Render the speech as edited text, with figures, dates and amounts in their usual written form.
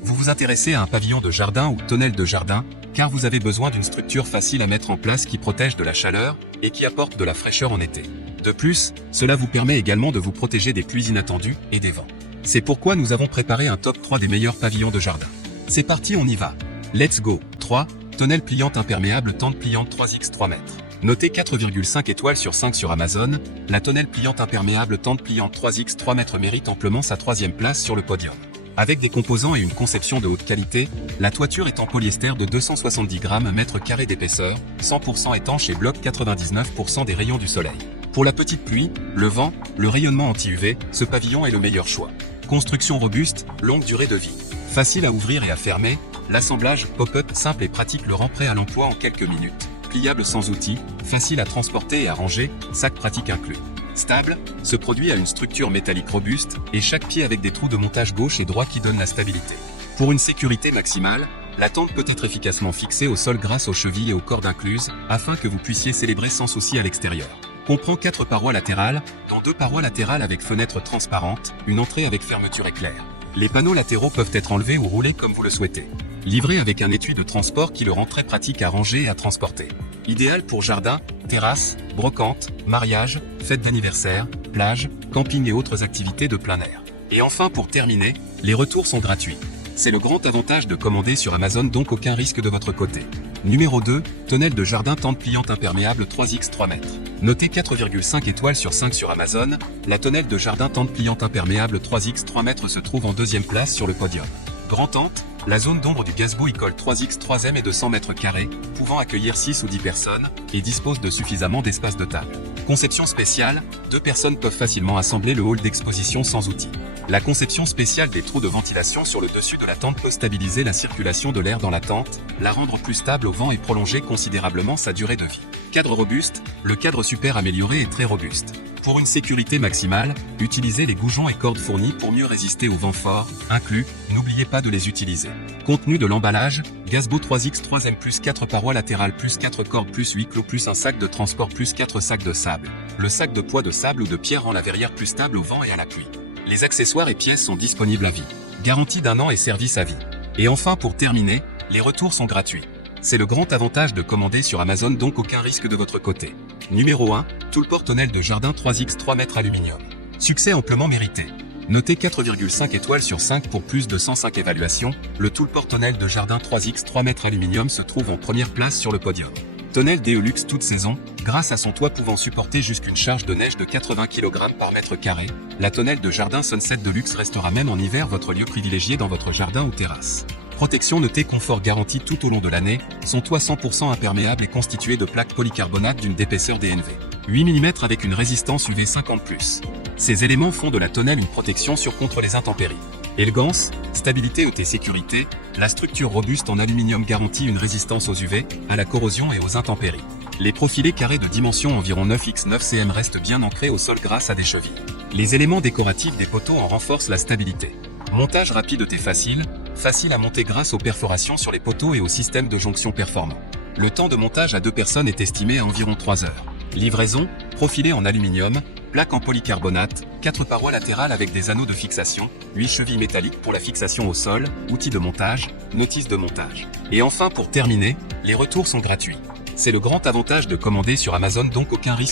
Vous vous intéressez à un pavillon de jardin ou tonnelle de jardin, car vous avez besoin d'une structure facile à mettre en place qui protège de la chaleur et qui apporte de la fraîcheur en été. De plus, cela vous permet également de vous protéger des pluies inattendues et des vents. C'est pourquoi nous avons préparé un top 3 des meilleurs pavillons de jardin. C'est parti, on y va. Let's go. 3. Tonnelle pliante imperméable tente pliante 3x 3 mètres. Notée 4,5 étoiles sur 5 sur Amazon, la tonnelle pliante imperméable tente pliante 3x 3 mètres mérite amplement sa 3e place sur le podium. Avec des composants et une conception de haute qualité, la toiture est en polyester de 270 grammes mètre carré d'épaisseur, 100% étanche et bloque 99% des rayons du soleil. Pour la petite pluie, le vent, le rayonnement anti-UV, ce pavillon est le meilleur choix. Construction robuste, longue durée de vie. Facile à ouvrir et à fermer, l'assemblage pop-up simple et pratique le rend prêt à l'emploi en quelques minutes. Pliable sans outils, facile à transporter et à ranger, sac pratique inclus. Stable, ce produit a une structure métallique robuste et chaque pied avec des trous de montage gauche et droit qui donnent la stabilité. Pour une sécurité maximale, la tente peut être efficacement fixée au sol grâce aux chevilles et aux cordes incluses, afin que vous puissiez célébrer sans souci à l'extérieur. Comprend 4 parois latérales, dont 2 parois latérales avec fenêtres transparentes, une entrée avec fermeture éclair. Les panneaux latéraux peuvent être enlevés ou roulés comme vous le souhaitez. Livré avec un étui de transport qui le rend très pratique à ranger et à transporter. Idéal pour jardin, terrasse, brocante, mariage, fête d'anniversaire, plage, camping et autres activités de plein air. Et enfin pour terminer, les retours sont gratuits. C'est le grand avantage de commander sur Amazon, donc aucun risque de votre côté. Numéro 2, tonnelle de jardin tente pliante imperméable 3x 3 mètres. Notée 4,5 étoiles sur 5 sur Amazon, la tonnelle de jardin tente pliante imperméable 3x 3 mètres se trouve en 2e place sur le podium. Grand tente, la zone d'ombre du gazebo école 3x 3m est de 100 mètres carrés, pouvant accueillir 6 ou 10 personnes, et dispose de suffisamment d'espace de table. Conception spéciale, 2 personnes peuvent facilement assembler le hall d'exposition sans outils. La conception spéciale des trous de ventilation sur le dessus de la tente peut stabiliser la circulation de l'air dans la tente, la rendre plus stable au vent et prolonger considérablement sa durée de vie. Cadre robuste, le cadre super amélioré est très robuste. Pour une sécurité maximale, utilisez les goujons et cordes fournis pour mieux résister au vent fort, inclus, n'oubliez pas de les utiliser. Contenu de l'emballage, gazebo 3x 3m plus 4 parois latérales plus 4 cordes plus 8 clous plus un sac de transport plus 4 sacs de sable. Le sac de poids de sable ou de pierre rend la verrière plus stable au vent et à la pluie. Les accessoires et pièces sont disponibles à vie. Garantie d'1 an et service à vie. Et enfin pour terminer, les retours sont gratuits. C'est le grand avantage de commander sur Amazon, donc aucun risque de votre côté. Numéro 1, Toolport tonnelle de jardin 3x 3 mètres aluminium. Succès amplement mérité. Noté 4,5 étoiles sur 5 pour plus de 105 évaluations, le Toolport tonnelle de jardin 3x 3 mètres aluminium se trouve en première place sur le podium. Tonnelle DeLuxe toute saison, grâce à son toit pouvant supporter jusqu'une charge de neige de 80 kg par mètre carré, la tonnelle de jardin Sunset Deluxe restera même en hiver votre lieu privilégié dans votre jardin ou terrasse. Protection notée confort garanti tout au long de l'année, son toit 100% imperméable est constitué de plaques polycarbonate d'une d'épaisseur DNV. 8 mm avec une résistance UV 50+. Ces éléments font de la tonnelle une protection contre les intempéries. Élégance, stabilité et sécurité, la structure robuste en aluminium garantit une résistance aux UV, à la corrosion et aux intempéries. Les profilés carrés de dimension environ 9x 9 cm restent bien ancrés au sol grâce à des chevilles. Les éléments décoratifs des poteaux en renforcent la stabilité. Montage rapide et facile à monter grâce aux perforations sur les poteaux et au système de jonction performant. Le temps de montage à 2 personnes est estimé à environ 3 heures. Livraison, profilé en aluminium, plaque en polycarbonate, 4 parois latérales avec des anneaux de fixation, 8 chevilles métalliques pour la fixation au sol, outils de montage, notice de montage. Et enfin pour terminer, les retours sont gratuits. C'est le grand avantage de commander sur Amazon, donc aucun risque.